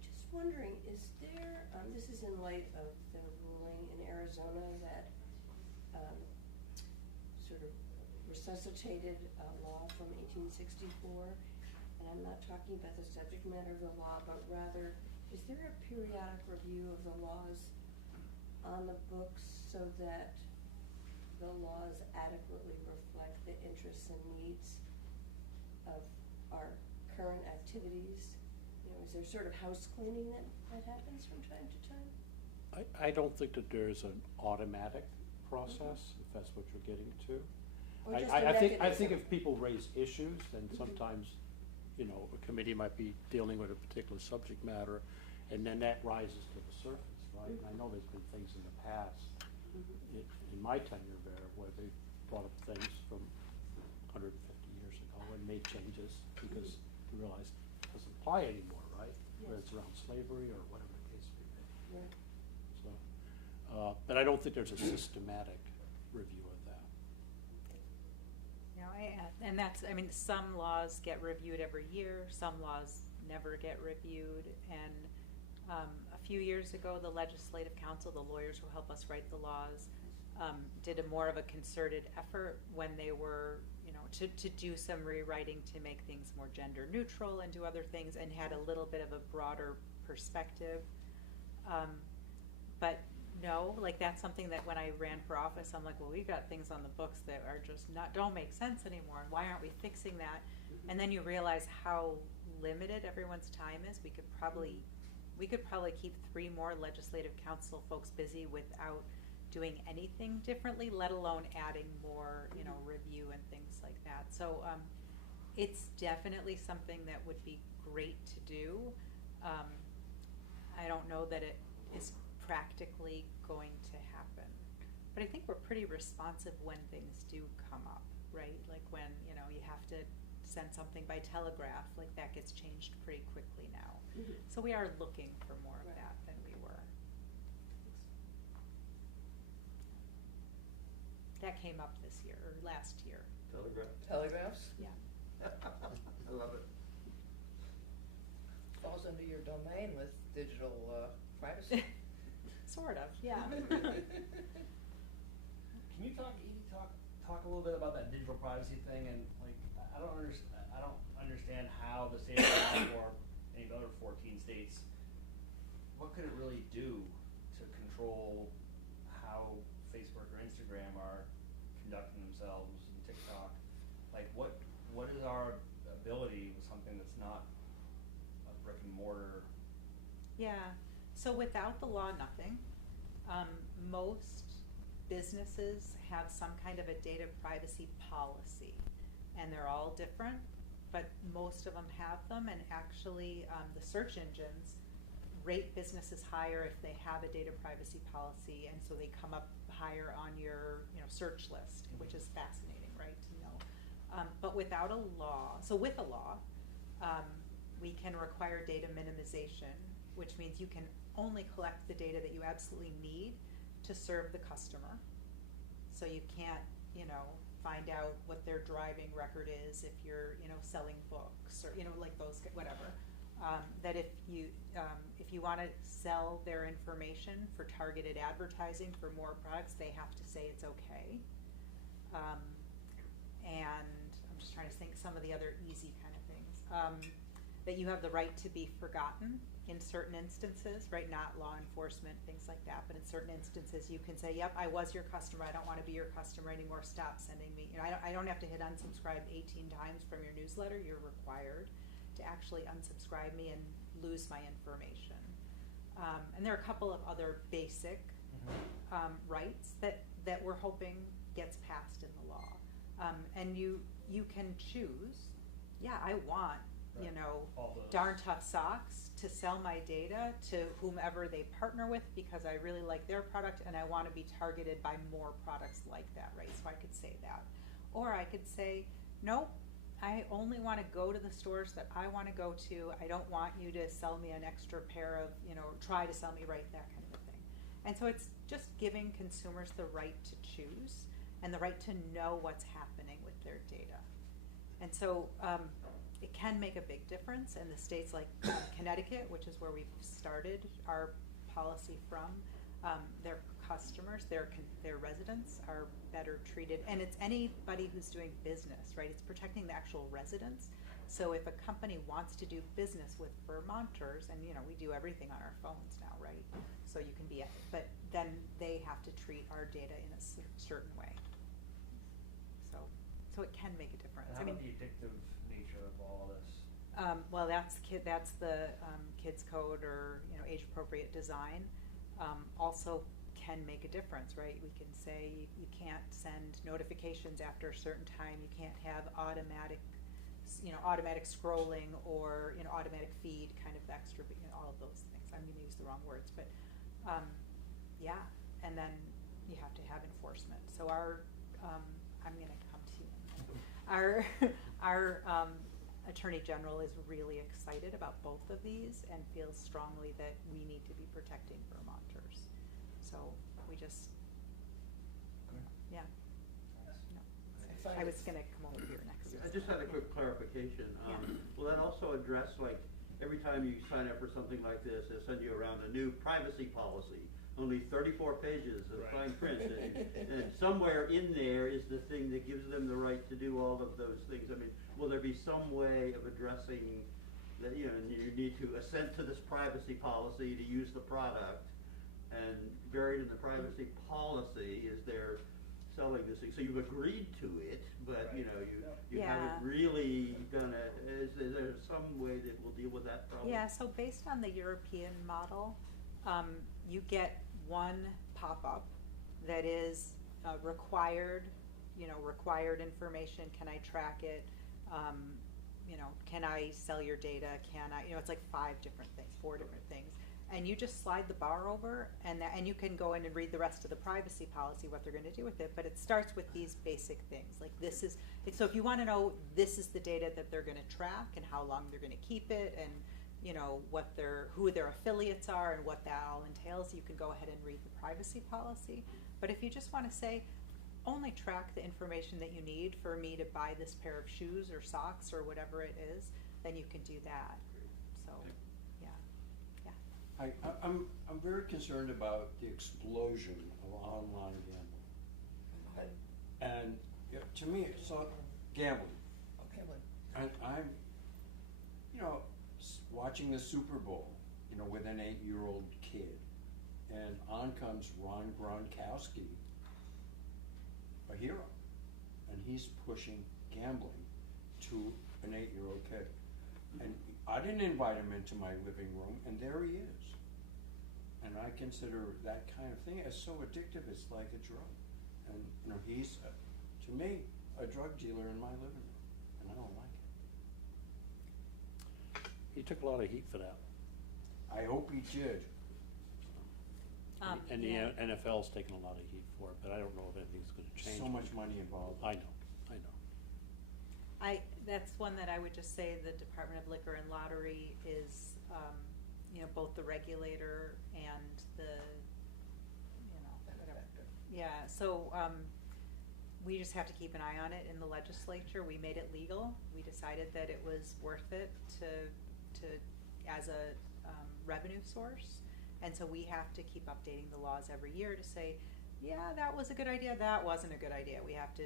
just wondering, is there, this is in light of the ruling in Arizona that sort of resuscitated a law from 1864, and I'm not talking about the subject matter of the law, but rather, is there a periodic review of the laws on the books so that the laws adequately reflect the interests and needs of our current activities? You know, is there sort of house cleaning that happens from time to time? I don't think that there's an automatic process, if that's what you're getting to. Or just a I think mechanism? if people raise issues, then sometimes, you know, a committee might be dealing with a particular subject matter, and then that rises to the surface, right? And I know there's been things in the past, in my tenure there, where they brought up things from 150 years ago and made changes because they realized it doesn't apply anymore, right? Whether it's around slavery or whatever the case may be. Right. So, but I don't think there's a systematic review of that. You know, and that's, I mean, some laws get reviewed every year, some laws never get reviewed, and a few years ago, the Legislative Council, the lawyers who help us write the laws, did a more of a concerted effort when they were, you know, to do some rewriting to make things more gender neutral and do other things, and had a little bit of a broader perspective. But no, like that's something that when I ran for office, I'm like, well, we've got things on the books that are just don't make sense anymore, and why aren't we fixing that? And then you realize how limited everyone's time is. We could probably keep 3 more Legislative Council folks busy without doing anything differently, let alone adding more, you know, review and things like that. So it's definitely something that would be great to do. I don't know that it is practically going to happen, but I think we're pretty responsive when things do come up, right? Like when, you know, you have to send something by telegraph, like that gets changed pretty quickly now. So we are looking for more of that than we were. That came up this year, or last year. Telegraph. Telegraphs Yeah. I love it. falls under your domain with digital privacy. Sort of, yeah. Can you talk a little bit about that digital privacy thing, and like I don't understand how the state of Vermont or any of the other 14 states, what could it really do to control how Facebook or Instagram are conducting themselves, and TikTok? Like what is our ability with something that's not a brick and mortar? Yeah, so without the law, nothing. Most businesses have some kind of a data privacy policy, and they're all different, but most of them have them, and actually the search engines rate businesses higher if they have a data privacy policy, and so they come up higher on your, you know, search list, which is fascinating, right, to know. But without a law, so with a law, we can require data minimization, which means you can only collect the data that you absolutely need to serve the customer. So you can't, you know, find out what their driving record is if you're, you know, selling books or, you know, like those, whatever. That if you want to sell their information for targeted advertising for more products, they have to say it's okay. And I'm just trying to think some of the other easy kind of things. That you have the right to be forgotten in certain instances, right? Not law enforcement, things like that, but in certain instances you can say, yep, I was your customer, I don't want to be your customer anymore, stop sending me, you know, I don't have to hit unsubscribe 18 times from your newsletter, you're required to actually unsubscribe me and lose my information. And there are a couple of other basic rights that we're hoping gets passed in the law. And you can choose, yeah, I want, you know, Darn Tough Socks to sell my data to whomever they partner with because I really like their product and I want to be targeted by more products like that, right? So I could say that. Or I could say, nope, I only want to go to the stores that I want to go to. I don't want you to sell me an extra pair of, try to sell me right, that kind of a thing. And so it's just giving consumers the right to choose and the right to know what's happening with their data. And so it can make a big difference. And the states like Connecticut, which is where we've started our policy from, their customers, their residents are better treated. And it's anybody who's doing business, right? It's protecting the actual residents. So if a company wants to do business with Vermonters, and we do everything on our phones now, right? So you can be, but then they have to treat our data in a certain way. So it can make a difference. And how about the addictive nature of all this? Well, that's the kids code or age appropriate design. Also can make a difference, right? We can say you can't send notifications after a certain time. You can't have automatic scrolling or automatic feed, kind of extra, all of those things. I'm going to use the wrong words, but yeah. And then you have to have enforcement. So I'm going to come to you. Our Attorney General is really excited about both of these and feels strongly that we need to be protecting Vermonters. So we just, yeah. No. I was going to come over here next. I just had a quick clarification. Will that also address, like, every time you sign up for something like this, they'll send you around a new privacy policy, only 34 pages of fine print, and somewhere in there is the thing that gives them the right to do all of those things. I mean, will there be some way of addressing that, you need to assent to this privacy policy to use the product, and buried in the privacy policy is they're selling this thing. So you've agreed to it, but you haven't really done it. Is there some way that will deal with that problem? Yeah, so based on the European model, you get one pop-up that is required information. Can I track it? Can I sell your data? Can I, it's like 4 different things. And you just slide the bar over, and you can go in and read the rest of the privacy policy, what they're going to do with it. But it starts with these basic things, like this is. So if you want to know, this is the data that they're going to track, and how long they're going to keep it, and who their affiliates are, and what that all entails, you can go ahead and read the privacy policy. But if you just want to say, only track the information that you need for me to buy this pair of shoes or socks or whatever it is, then you can do that. So, yeah. I'm very concerned about the explosion of online gambling. And to me, it's not gambling. Okay, well, And I'm, watching the Super Bowl, with an 8-year-old kid, and on comes Ron Gronkowski, a hero, and he's pushing gambling to an 8-year-old kid. And I didn't invite him into my living room, and there he is. And I consider that kind of thing as so addictive, it's like a drug. And he's, to me, a drug dealer in my living room, and I don't like it. He took a lot of heat for that. I hope he did. And the NFL's taken a lot of heat for it, but I don't know if anything's going to change. So much money involved. I know. That's one that I would just say the Department of Liquor and Lottery is, both the regulator and the, whatever. Yeah, so we just have to keep an eye on it in the legislature. We made it legal. We decided that it was worth it to as a revenue source. And so we have to keep updating the laws every year to say, yeah, that was a good idea, that wasn't a good idea. We have to,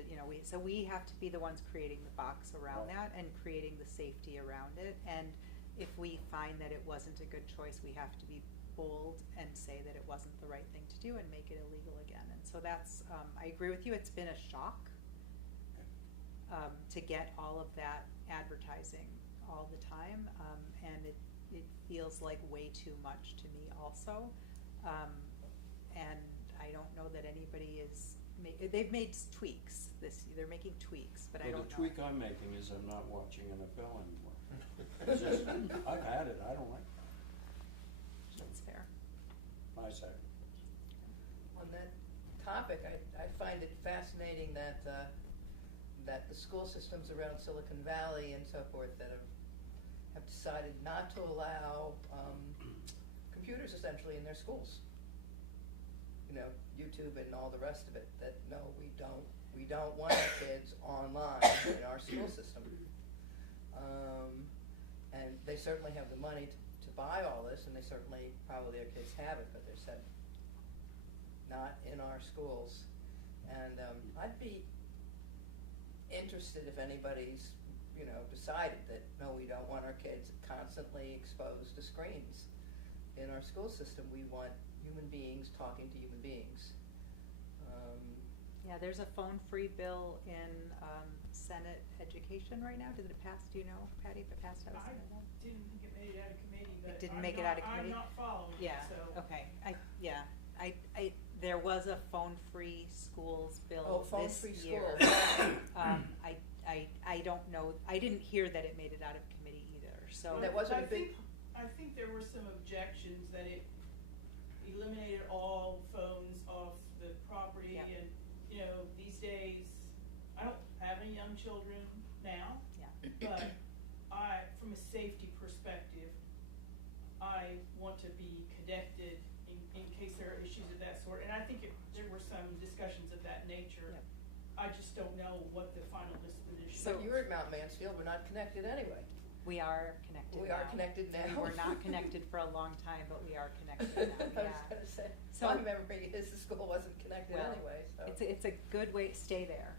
we have to be the ones creating the box around that and creating the safety around it. And if we find that it wasn't a good choice, we have to be bold and say that it wasn't the right thing to do and make it illegal again. And so that's, I agree with you, it's been a shock to get all of that advertising all the time, and it feels like way too much to me also. And I don't know that anybody is, they've made tweaks they're making tweaks, but I don't know. The tweak I'm making is I'm not watching NFL anymore. It's just, I've had it, I don't like it. That's fair. My side. on that topic, I find it fascinating that that the school systems around Silicon Valley and so forth that have decided not to allow computers essentially in their schools. You know, YouTube and all the rest of it, that no, we don't want our kids online in our school system. And they certainly have the money to buy all this, and they certainly, probably their kids have it, but they said, not in our schools. And I'd be interested if anybody's, you know, decided that, no, we don't want our kids constantly exposed to screens in our school system. We want human beings talking to human beings. Yeah, there's a phone-free bill in Senate Education right now. Did it pass? Do you know, Patty, if it passed out of I Senate? didn't think it made it out of committee, but didn't I'm make it not- out of committee? I'm not following it, Yeah, so. okay. There was a phone-free schools bill Oh, this phone-free year. schools. I don't know, I didn't hear that it made it out of committee either, so. That wasn't a big- I think there were some objections that it eliminated all phones off the property Yep. and, you know, these days, I don't have any young children now, Yeah. but from a safety perspective, I want to be connected in case there are issues of that sort, and I think there were some discussions of that nature. Yep. I just don't know what the final disposition. So- But you're at Mount Mansfield, we're not connected anyway. We are connected now. We are connected now. We were not connected for a long time, but we are connected now, I yeah. was gonna say, So- my memory is the school wasn't connected Well, anyway, so. It's a good way to stay there.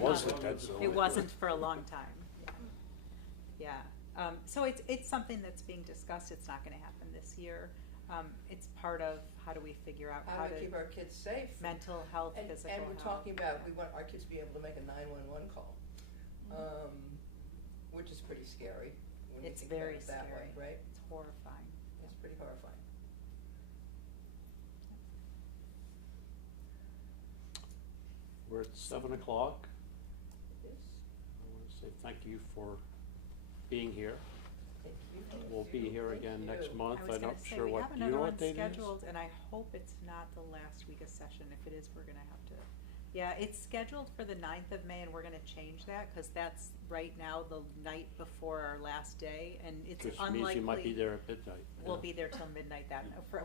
Wasn't that so? It wasn't for a long time, yeah. Yeah, so it's something that's being discussed, it's not gonna happen this year. It's part of how do we figure out How to keep our kids safe. mental health, physical health. And we're talking about, we want our kids to be able to make a 911 call, which is pretty scary when you It's think about very it that way, scary. right? It's horrifying. It's pretty horrifying. We're at 7 o'clock. It is. I want to say thank you for being here. Thank you. We'll be here Thank again you. next month. I was I'm gonna not say, sure we what, have do you another know one what date it is? scheduled, and I hope it's not the last week of session. If it is, we're gonna have to, yeah, it's scheduled for the 9th of May, and we're gonna change that, cause that's right now the night before our last day, and it's Which unlikely. means you might be there at midnight. We'll yeah. be there till midnight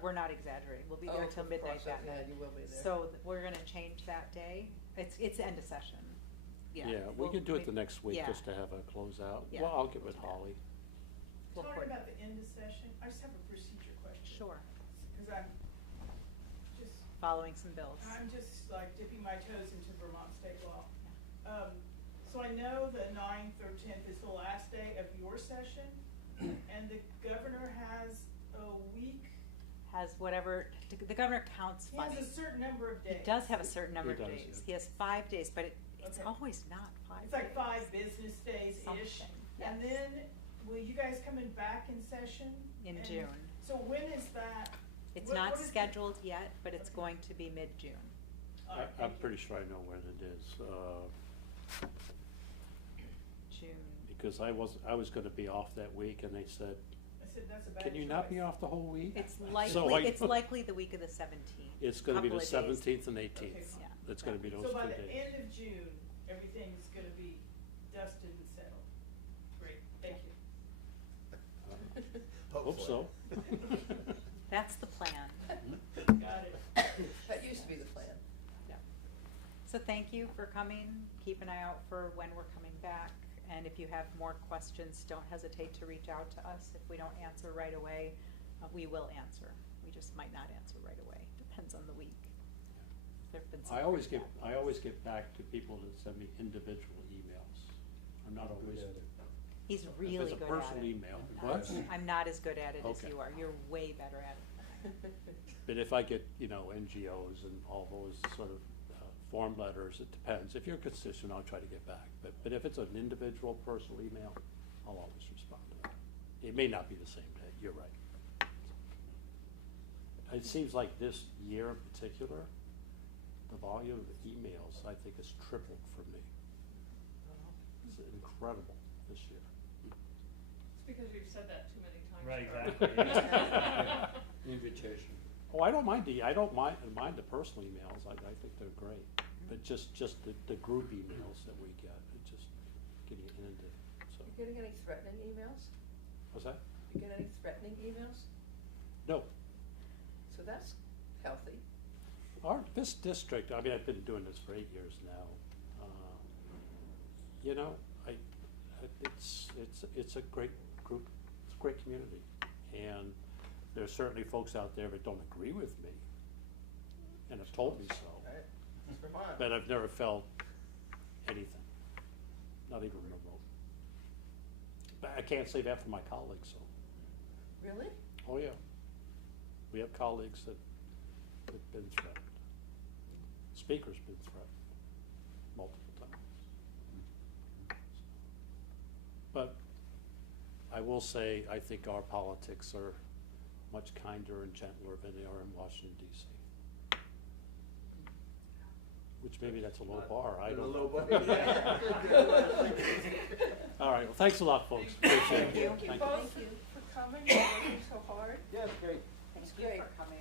we're not exaggerating, we'll be there Oh, till of midnight course, that yeah, night. you will be there. So we're gonna change that day. It's end of session, yeah. Yeah, we We'll can do it the make- next week yeah. just to have a closeout. Yeah. Well, I'll get with Holly. We'll Talking put- about the end of session, I just have a procedure question. Sure, Cause I'm just, following some bills. I'm just like dipping my toes into Vermont state law. So I know the 9th or 10th is the last day of your session, and the governor has a week, Has whatever, the governor counts he funny. has a certain number of days. He does have a certain number of He does, days. yeah. He has 5 days, but it's Okay. always not 5 It's days. like 5 business days-ish. Something, And yes. then, will you guys coming back in session? In And June. So when is that? It's What- not what is the- scheduled yet, but it's Okay. going to be mid-June. All right, I'm thank you. pretty sure I know when it is, June. because I was gonna be off that week and they said, I said, that's a bad can you not be choice. off the whole week? It's So likely, I- it's likely the week of the 17th. It's gonna be the couple of days. 17th and 18th. Okay, fine. Yeah. It's gonna be those 2 So by days. the end of June, everything's gonna be dusted and settled. Great, thank you. Hope so. That's the plan. Got it. That used to be the plan. Yeah. So thank you for coming. Keep an eye out for when we're coming back. And if you have more questions, don't hesitate to reach out to us. If we don't answer right away, we will answer. We just might not answer right away. Depends on the week. There've been some. I always great get back to people that send me individual emails. I'm not always. He's If really it's a good at it. personal email, I'm what? I'm not as good at it as Okay. you are. You're way better at it. But if I get, NGOs and all those sort of form letters, it depends. If you're consistent, I'll try to get back. But if it's an individual personal email, I'll always respond to that. It may not be the same day, you're right. It seems like this year in particular, the volume of emails, I think, has tripled for me. It's incredible this year. It's because we've said that too many times. Right, Charlie. Invitation. Oh, I don't mind the personal emails. I think they're great. But just the group emails that we get, it just getting inundated, so. You getting any threatening emails? What's that? You get any threatening emails? No. So that's healthy. This district, I mean, I've been doing this for 8 years now. You know, it's a great group, it's a great community. And there's certainly folks out there that don't agree with me and have told me so. It's Vermont. But I've never felt anything, not even remote. But I can't say that for my colleagues, so. Really? Oh, yeah. We have colleagues that have been threatened. Speaker's been threatened multiple times. But I will say, I think our politics are much kinder and gentler than they are in Washington DC. Which maybe that's a low bar, I There's a don't low know. bar, yeah. All right, well, thanks a lot, folks. Appreciate it. Thank you Thank you. both for coming and working so hard. Yeah, it's great. It's great. coming.